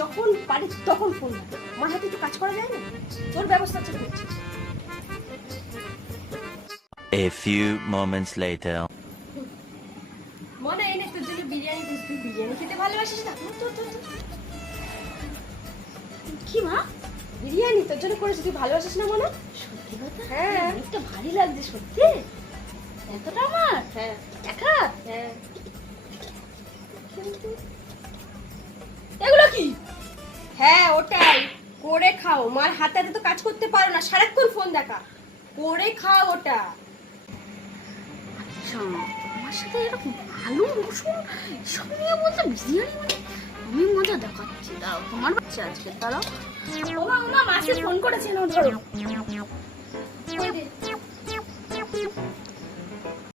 যখন পারি তখন ফোন ধরে। আমার হাতে একটু কাজ করা যায় না? তোর ব্যবস্থা আছে করছি। A few moments later. মনে এনে তোর জন্য বিরিয়ানি দিস, তুই বিরিয়ানি খেতে ভালোবাসিস না? কি মা? বিরিয়ানি তোর জন্য করেছি, তুই ভালোবাসিস না মনে? সত্যি কথা? হ্যাঁ। অনেকটা ভারী লাগছে সত্যি। এতটা আমার? হ্যাঁ একা? হ্যাঁ। এগুলো কি? হ্যাঁ ওটাই, করে খাও। মার হাতে হাতে তো কাজ করতে পারো না, সারাক্ষণ ফোন দেখা। করে খাও ওটা। আচ্ছা, আমার সাথে এরকম আলু রসুন সব নিয়ে বলতে বিরিয়ানি মানে আমি মজা দেখাচ্ছি। দাও তোমার বাচ্চা আজকে দাঁড়াও। ওমা মাসে ফোন করেছিল, ধরো। ওই দে।